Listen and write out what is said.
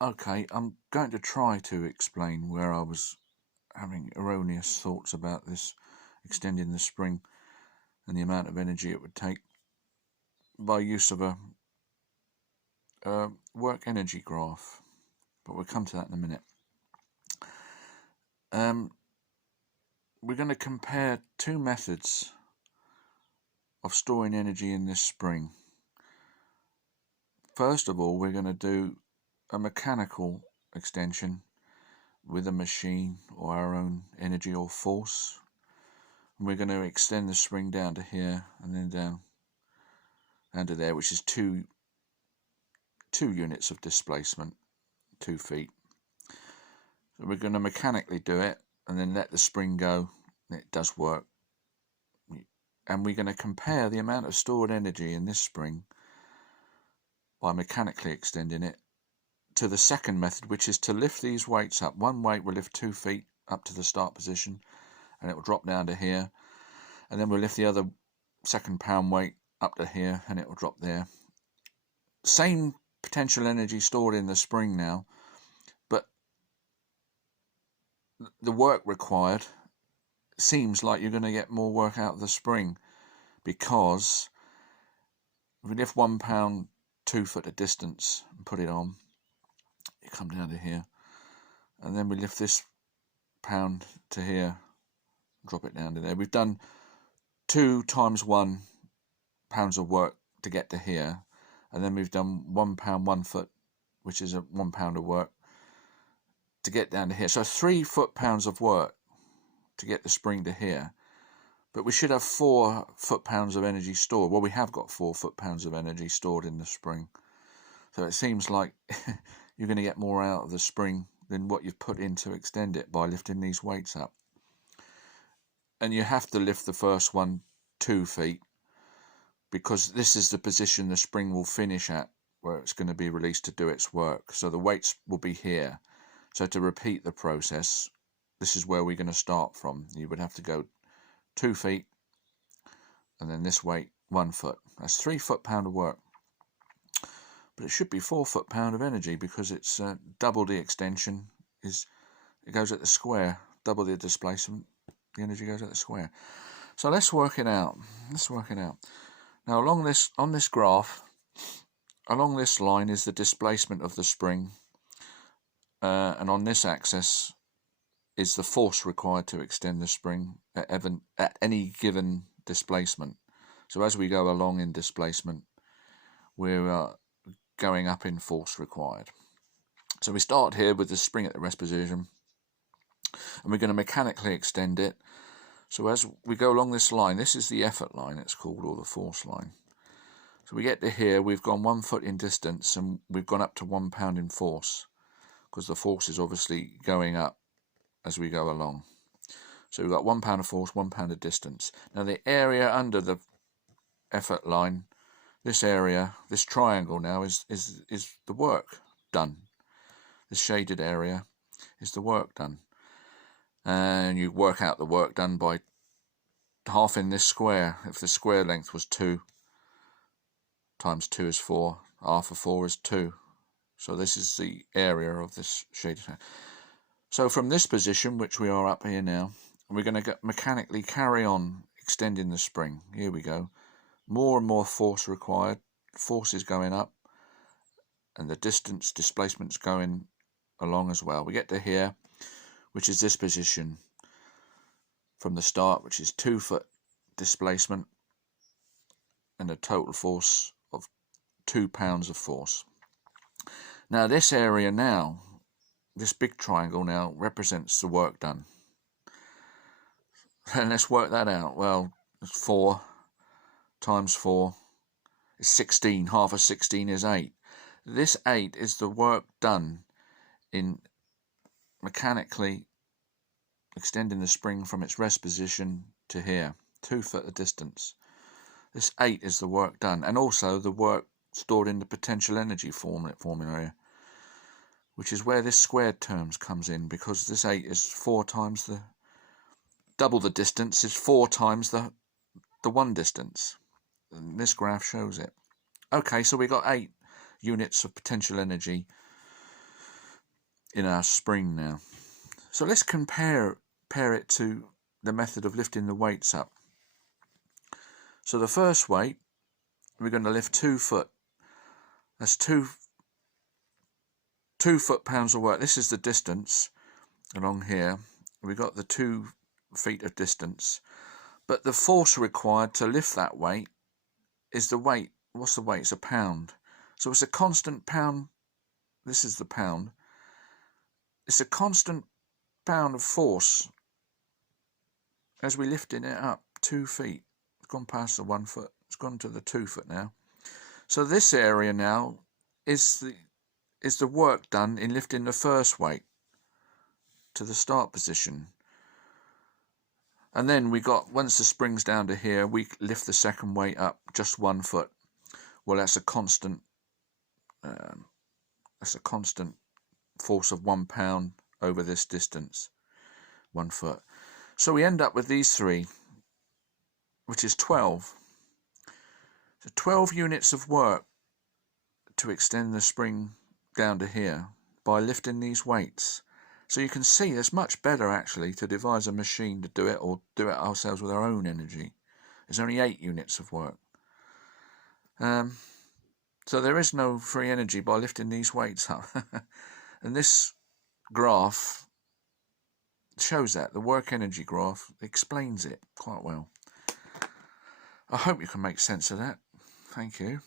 Okay, I'm going to try to explain where I was having erroneous thoughts about this extending the spring and the amount of energy it would take by use of a work energy graph, but we'll come to that in a minute. We're going to compare two methods of storing energy in this spring. First of all, we're going to do a mechanical extension with a machine or our own energy or force. And we're going to extend the spring down to here and then down to there, which is two units of displacement, 2 feet. So we're going to mechanically do it and then let the spring go. It does work. And we're going to compare the amount of stored energy in this spring by mechanically extending it to the second method, which is to lift these weights up. One weight will lift 2 feet up to the start position and it will drop down to here, and then we'll lift the other second pound weight up to here and it will drop there. Same potential energy stored in the spring now, but the work required seems like you're going to get more work out of the spring, because if we lift 1 pound 2 foot a distance and put it on, you come down to here, and then we lift this pound to here, drop it down to there. We've done 2 times 1 pounds of work to get to here, and then we've done 1 pound 1 foot, which is a 1 pound of work to get down to here. So 3 foot-pounds of work to get the spring to here, but we should have 4 foot-pounds of energy stored. Well, we have got 4 foot-pounds of energy stored in the spring, so it seems like you're going to get more out of the spring than what you've put in to extend it by lifting these weights up. And you have to lift the first one 2 feet, because this is the position the spring will finish at, where it's going to be released to do its work. So the weights will be here. So to repeat the process, this is where we're going to start from. You would have to go 2 feet, and then this weight 1 foot. That's 3 foot-pound of work. But it should be 4 foot-pound of energy, because it's double the extension. It goes at the square. Double the displacement, the energy goes at the square. So let's work it out. Now on this graph, along this line is the displacement of the spring, and on this axis is the force required to extend the spring at any given displacement. So as we go along in displacement, we're going up in force required. So we start here with the spring at the rest position, and we're going to mechanically extend it. So as we go along this line, this is the effort line, it's called, or the force line. So we get to here, we've gone 1 foot in distance, and we've gone up to 1 pound in force, because the force is obviously going up as we go along. So we've got 1 pound of force, 1 pound of distance. Now the area under the effort line, this area, this triangle now is the work done. This shaded area is the work done. And you work out the work done by halving this square. If the square length was 2, times 2 is 4, half of 4 is 2. So this is the area of this shaded area. So from this position, which we are up here now, we're going to mechanically carry on extending the spring. Here we go. More and more force required. Force is going up, and the displacement's going along as well. We get to here, which is this position from the start, which is 2 foot displacement and a total force of 2 pounds of force. Now this area now, this big triangle now, represents the work done. And let's work that out. Well, 4 times 4 is 16. Half of 16 is 8. This 8 is the work done in mechanically extending the spring from its rest position to here, 2 foot of distance. This 8 is the work done, and also the work stored in the potential energy formula, which is where this squared terms comes in, because this 8 is 4 times double the distance is 4 times the one distance. And this graph shows it. Okay, so we got 8 units of potential energy in our spring now. So let's compare it to the method of lifting the weights up. So the first weight, we're going to lift 2 foot. That's 2 foot-pounds of work. This is the distance along here. We've got the 2 feet of distance. But the force required to lift that weight is the weight. What's the weight? It's a pound. So it's a constant pound. This is the pound. It's a constant pound of force as we're lifting it up 2 feet. It's gone past the 1 foot. It's gone to the 2 foot now. So this area now is the work done in lifting the first weight to the start position. And then we got, once the spring's down to here, we lift the second weight up just 1 foot. Well, that's a constant force of 1 pound over this distance, 1 foot. So we end up with these 3, which is 12. So 12 units of work to extend the spring down to here by lifting these weights. So you can see it's much better actually to devise a machine to do it, or do it ourselves with our own energy. There's only 8 units of work. So there is no free energy by lifting these weights up. And this graph shows that. The work energy graph explains it quite well. I hope you can make sense of that. Thank you.